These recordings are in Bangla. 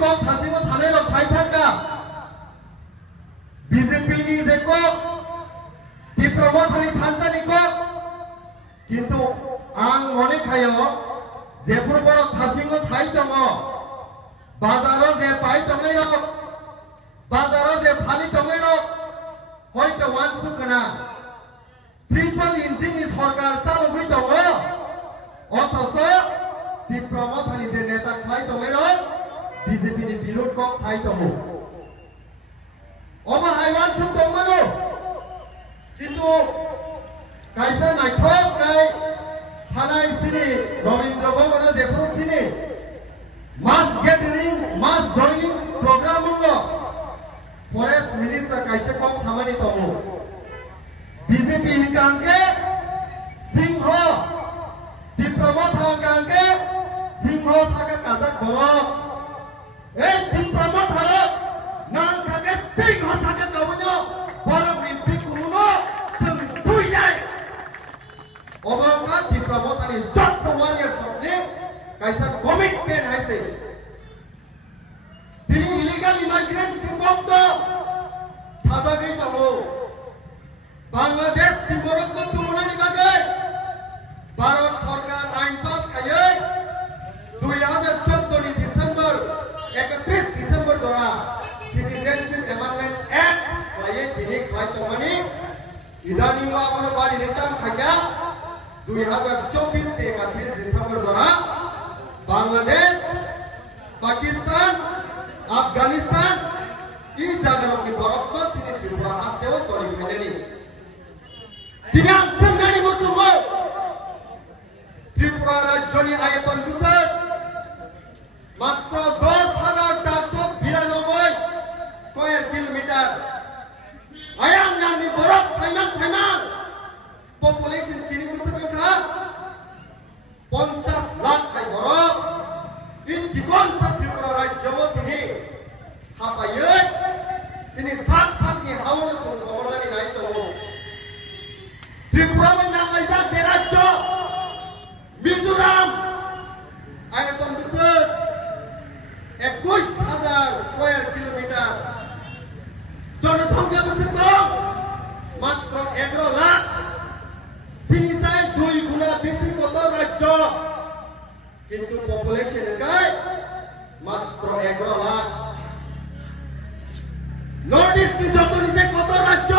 kok thasimo thane rok thai thaka BJP ni jeko diploma thani thansani kok kintu ang mone khayo jepur boro thasingo thai tongo bazaro je pai tongai rok bazaro je phali tongai rok hoyto wansu kana triple engine ni sarkar chalugui tongo othoso diploma thani je neta khlai tongai rok BJP ni birod kok thai tongo oba haiwan su tongmano kintu kaisa naithok kai thanai sini Rabindra Bhavan jepur sini mass gathering mass joining program ungo forest minister kaisa kok thamani tongo BJP hikangke singho diploma thangkangke singho thaka kajak borok ei diploma tharok nang thake singho thaka kamunyo borok ni bikuno sung tuiyai obaka diploma thani jotto warrior sokne kaisa commitment haise tini illegal immigrants ni kokto sajagai tongo Bangladesh ni borok ko tulunani bagai Bharat Sarkar ain pass khaye 2014 ni December 31 December dora Citizenship Amendment Act laye tini khlai tongmani idani ma apno bari netam khaya 2024 te 31 December dora Bangladesh Pakistan Afghanistan I jagarok ni borok ko sini Tripura hasewo tori meneni tini ang sendani musumo Tripura rajyoni ayeton besar matro 10,492 square kilometer ayang nani borok faimang population sini besar ka 50 lakh kai borok in jikon sa Tripura rajyo tini hapaye sini sak ni hawan ko komordani nai to Tripura menang aja rajyo Mizoram ayeton besar 21,000 square kilometer জনসংখ্যা বেশি কম মাত্র 11 লাখ সিনিসাই 2 গুণা বেশি কত রাজ্য কিন্তু পপুলেশন গায় মাত্র 11 লাখ নর্থ ইস্ট যত নিচে কত রাজ্য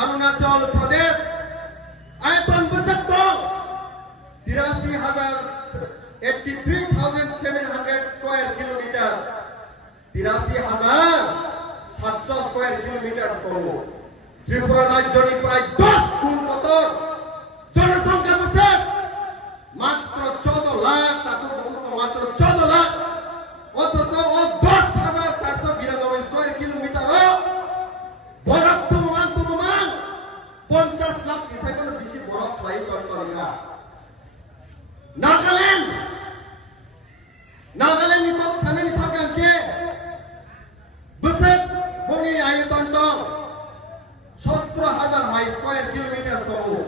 অরুণাচল প্রদেশ আয়তন বেশি কম 83,700 square kilometer 83,700 square kilometer tongo Tripura rajyoni pray 10 গুণ কত জনসংখ্যা বেশি মাত্র 14 লাখ তাকু মাত্র 14 লাখ অথচ ও 10,492 স্কয়ার কিলোমিটার বরফ তুমান 50 লাখ হিসাবে বেশি বরফ লাই তরতরিকা Nagaland ni kok sana ni thakang ke besar boni ayeton tong 17,000 high square kilometer somo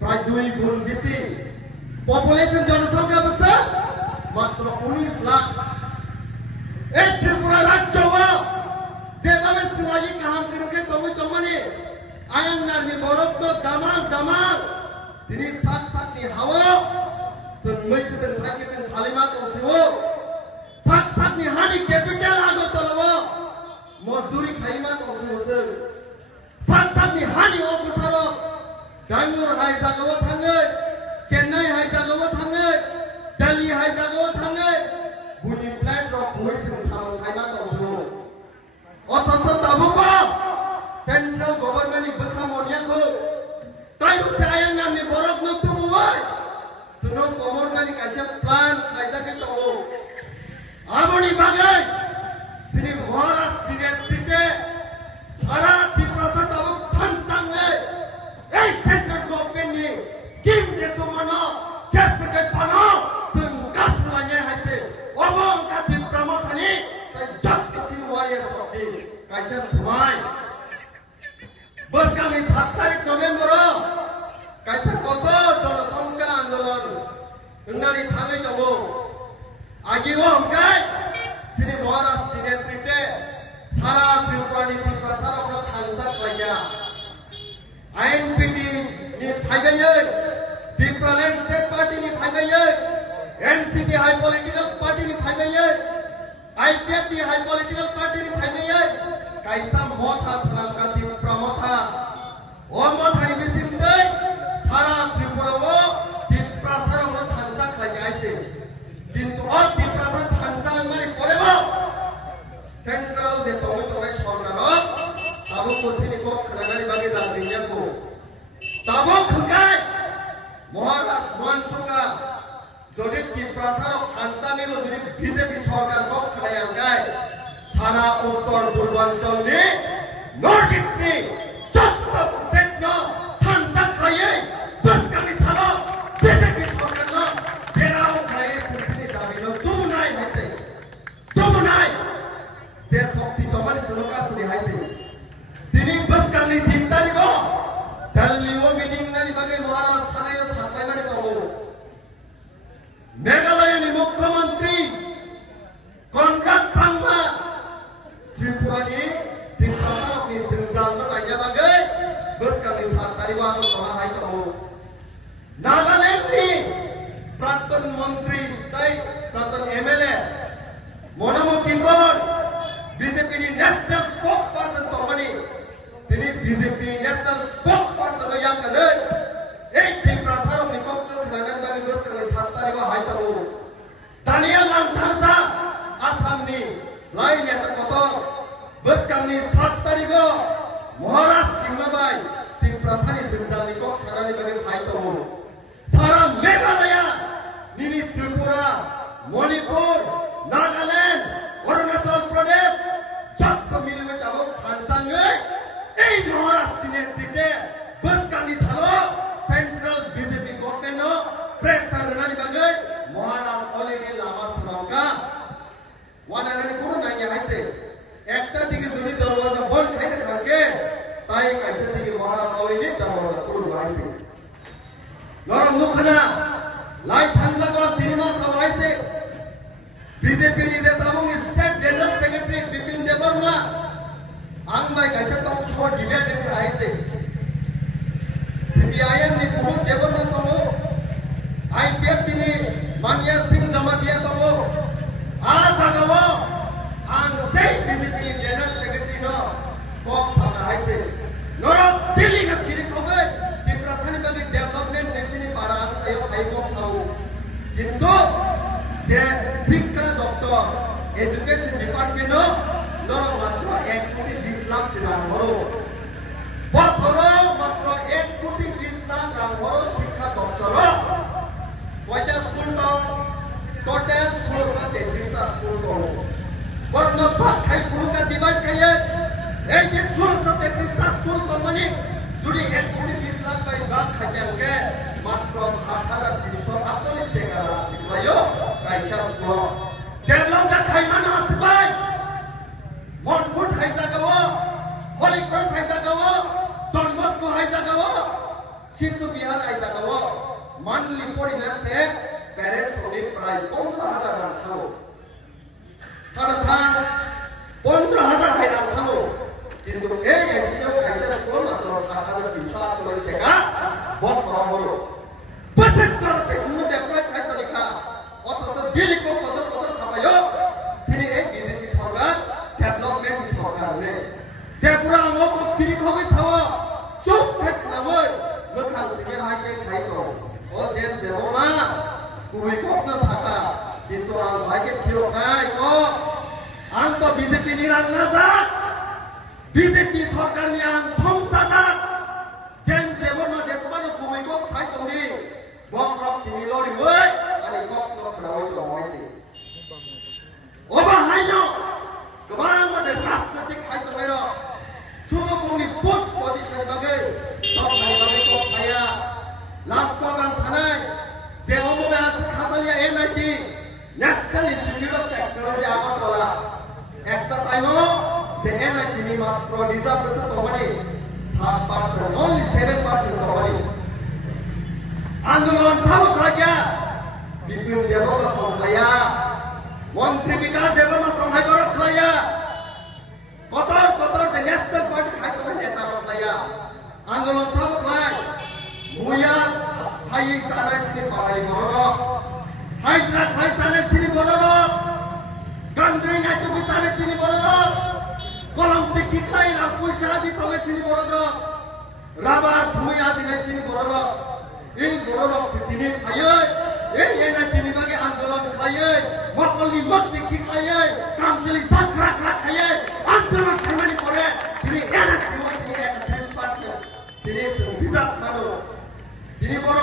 pray 2 গুণ বেশি population জনসংখ্যা besar মাত্র 19 লাখ এই ত্রিপুরা রাজ্য যেভাবে সমাজিক কাম করকে তুমি তোমানি আয়নার নি বরফ তো দামাং তিনি সাক ni hawa semai kita lagi kan kalimat onsiwo sak ni hani capital ago tolwo mozuri kalimat onsiwo sak ni hani ofisaro Bangalore hai jagawo thangai Chennai hai jagawo thangai Delhi hai jagawo thangai buni plant ro poison sam kalimat onsiwo othoso tabuko central government ni bakha monia ko tai ru sayang namni borok no tumuwai Suno komordani kaisa plan kaisa ke tongo amoni bagai sini Maharashtra state sara Tripura tabu thansange ei central government ni scheme de to mano just ke pano sum kasulanya haite obong ka Tripura thani tai justice warrior sopi kaisa sumai bos kami 7 November kaisa koto jonasongkha आंदोलन होननानै थाङै दङ आगियाव हमखाय श्री महाराष्ट्र नेतृत्वे सारा त्रिपुरानि प्रसारक थांसा खाया आईएनपीटी नि फाइबायै त्रिपुरालेण्ड स्टेट पार्टी नि फाइबायै एनसीपी हाई पॉलिटिकल पार्टी नि फाइबायै आईपीएफ नि हाई पॉलिटिकल पार्टी नि फाइबायै कायसा मथा सलामका त्रिपुरा मथा ओ मथानि बिसिंदै सारा त्रिपुराओ त्रिपुरा सारावनो थांसा खाया आइसे किन्तु ओ त्रिपुरा थांसा माने परेबो सेंट्रल जे तंगै तंगै सरकार ताबो कोसिनि को खानानि बागे राजियाखौ ताबो खुगाय महाराष्ट्र मानसुका যদি ত্রিপুরাসারক খানসামিবো যদি বিজেপি সরকার को খানায়াঙ্গাय सारा उत्तर पूर्वांचलनि नॉर्थ ईस्टनि जत्त स्टेटनो थांसा खायै बसकानि सालो बिजेपि सरकारनो जेराव खायै सिनि दाबिनो दुमुनाय हायसे दुमुनाय जे शक्ति तमानि सुनुका सुनि हायसे दिनै बसकानि 3 तारिखो दिल्लीआव मिटिं नानि बागे महाराष्ट्र थानायाव साख्लायमानि दङ मेघालयनि मुख्यमंत्री कनराड सांमा त्रिपुरानि त्रिपुरानि जोंजालनो नायना बागै बसकानि 7 तारिखआव आगरतला हाय दङ नागालैंडनि प्राक्तन मंत्री ताई प्राक्तन MLA Manmati Kaur BJP national spokesperson तमानि তিনি বিজেপি ন্যাশনাল স্পোক্স পারসন ইয়াকানে এই ত্রিপুরা সারকনি কক্ষ খানানি বাগে বসকানি 7 তারিখে হাইতাও দানিয়াল লামথাসা আসামনি লাই নেতা কত বসকানি 7 তারিখে মহারাষ্ট্র কিমাবাই ত্রিপুরা সারি জনজালনি কক্ষ খানানি বাগে হাইতাও সারা মেঘালয়া নিনি ত্রিপুরা মণিপুর নাগাল্যান্ড অরুণাচল প্রদেশ যত মিলবে যাবো থানসাঙ্গে এই মহারাষ্ট্র নেতৃত্বে বসকানি সালো সেন্ট্রাল বিজেপি গভর্নমেন্ট প্রেসার নানি বাগে মহারাষ্ট্র অলরেডি লামা সালামকা ওয়ানানি কোন নাইয়া হাইছে একটা দিকে যদি দরওয়াজা বন্ধ খাইতে থাকে তাই কাইছে দিকে মহারাষ্ট্র অলরেডি দরওয়াজা খুলে হাইছে নরম মুখনা লাই থানজাগো 3 মাস হাইছে বিজেপি নিদে তাবং state general secretary Bipin Debbarma आंबाय कायसा तक शॉर्ट डिबेट के आइसे सीपीआईएम नि कुमुद देवबर्मा दङ आईपीएफ नि मानिया सिंह जमातिया दङ आ जागाव आं सै बीजेपी जनरल सेक्रेटरी न कक थाना आइसे नर दिल्ली न खिरि खबै त्रिपुरा थानि बागे डेभलपमेंट नेशननि पारा आं सायाव हाइकक थाउ किन्तु जे शिक्षा दप्तर एजुकेशन डिपार्टमेंट नर मात्र 1 कोटी 20 लाख रां हरो बছराव मात्र 1 कोटी 20 लाख रां हरो शिक्षा दप्तर कयटा स्कुल दं टोटल 1633 स्कुल दं बरन भाग खाय कुलका डिवाइड खायो এই যে 1633 स्कुल दं माने जुदि 1 कोटी 20 लाख बाय भाग खायजांगे मात्र 7348 टाका रां सिखलायो कायसा स्कुल डेभलप दा खायमान आसबाय मनपुर हाइजागाव होली क्रॉस हाइजागाव डॉन बॉस्को हाइजागाव शिशु विहार हाइजागाव मान्थलि परिमाण से पेरेंट्स होनी प्राय 15000 रां थाङो थाना 15000 हाय रां थाङो किन्तु ए एडिसनाव कायसा स्कुल मात्र 7348 टाका बसराव हरो बोसोर करते सुनो डेभलप खायतनिखा अथच दिल्ली को कदर साबायो सिनि ए बीजेपी सरकार डेभलपमेंट सरकार ने जेपुरा आङो सिरि खबै थावा सब थाखनावै मोखां सिङे हायके खायतो ओ जेम जेबमा गुबै कपनो साका किन्तु आं हायके थिरनाय को आं तो बीजेपी नि रां नाजा बीजेपी सरकार नि आं समजाजा जेम जेबमा जेसमानो गुबै कप खायतोनि बक्रप सिनि लरिवै आनि कपनो खानावै जमायसै ओबा हायनो गोबां माने राजनीतिक खायतोनाय सुबुंनि पोस्ट पजिशन बागै सब बागै को खाया लास्ट गान थानाय जे अमबा खासालिया NIT national institute of technology Agartala একটা টাইমও যে এনআইটি नि मात्र रिजर्वेशन दंमोन 7% only 7% दंमोन आंदोलन साबो खाया बिपिन देबबर्मा संख्लाया मंत्री विकास देबबर्मा हाई जानाय सिनि पाराय बर'रक हाइज्रा खाय जानाय सिनि बर'रक गान्द्रै नायतुगि जानाय सिनि बर'रक कलम तिखिख्लाय रां पैसा आदि थांनाय सिनि बर'रक राबार थुमै आदिनाय सिनि बर'रक এই বড়রক তিনি খাইয়ে এই এনা তিনি বাগে আন্দোলন খাইয়ে মকলনি মক্তি খিখাইয়ে কামসলি সাকরা খাইয়ে আন্দোলন খাইমানি করে তিনি এনা তিনি একটা প্রিন্সিপাল তিনি বিজাত মানুষ তিনি বড়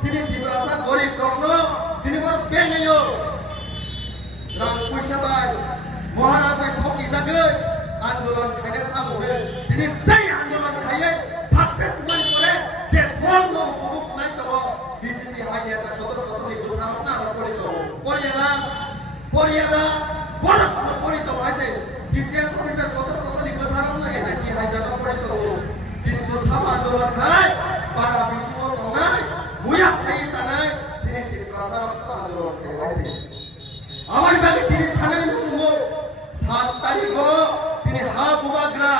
সিনি দিবরাসা গরিব প্রশ্ন তিনি বড় বেঙ্গেও রাং পয়সা বাই মহারাজ বাই ঠকি জাগে আন্দোলন খাইনে থামবে তিনি সেই আন্দোলন খাইয়ে সাকসেসফুল করে যে বন্ধ বিজেপি হাইনে একটা কত কতনি বুঝারক না পরিত পরিয়াদা বড় পরিত হয়েছে ডিসিএস অফিসার কত কতনি বুঝারক না এটা কি হাই জায়গা পরিত কিন্তু সব আন্দোলন খায় পারা বিশ্ব নাই মুয়া খাই জানাই সিনি প্রসারক আন্দোলন খাইছে আমার বাকি তিনি ছানাই মুসুমো 7 তারিখ সিনি হা বুবাগ্রা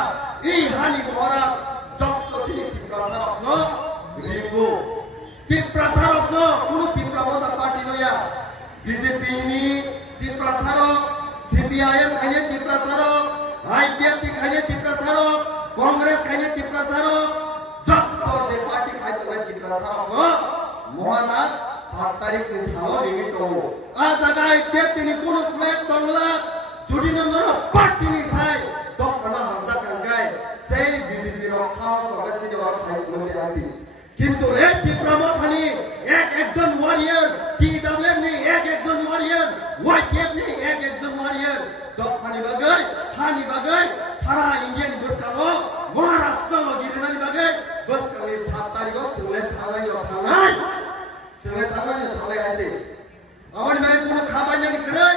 এই হানি মহারা যত সিনি প্রসারক ন রিঙ্গু Tiprasarok no, kuno tipramota party no ya. BJP ini tiprasarok, CPIM kayaknya tiprasarok, IPF kayaknya tiprasarok, Kongres kayaknya tiprasarok, jatto je party kayaknya tiprasarok no. Mohana 7 tarik ni salo ini to. Ajaga IPF ini kuno flag tongla, judi nongoro party ni say, dok mana hamza kangkai, say BJP rok saus kongres ini orang kayaknya asi. কিন্তু এক টিপ্রামথানি একজন ওয়ারিয়ার টিডব্লিউএম নি একজন ওয়ারিয়ার ওয়াইটিএফ নি একজন ওয়ারিয়ার দফানি বাগাই সারা ইন্ডিয়ান বস্তানো মহারাষ্ট্র গিরিনানি বাগাই বস্তানি 7 তারিখ সুলে থানাই আছে আমার মানে কোনো খাবার নি করে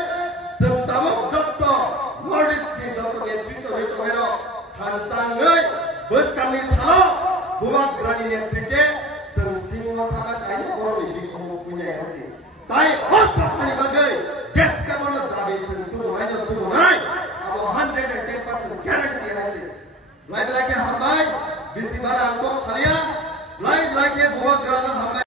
সন্তাবক যত নর্থ যত নেতৃত্ব হইতো মেরো থানসাঙ্গই বস্তানি সালো বুবাগ্রানি নেতৃত্বে সংসিংহ সাকা চাইলে বড় বিক্ষোভ পুনে আছে তাই অতখানি বাগৈ জেসকে বড় দাবি সন্তু নাই আবো 110% গ্যারান্টি আছে লাইভ লাইকে হামবাই বেশি বার আঙ্ক খালিয়া লাইভ লাইকে বুবাগ্রানা হামবাই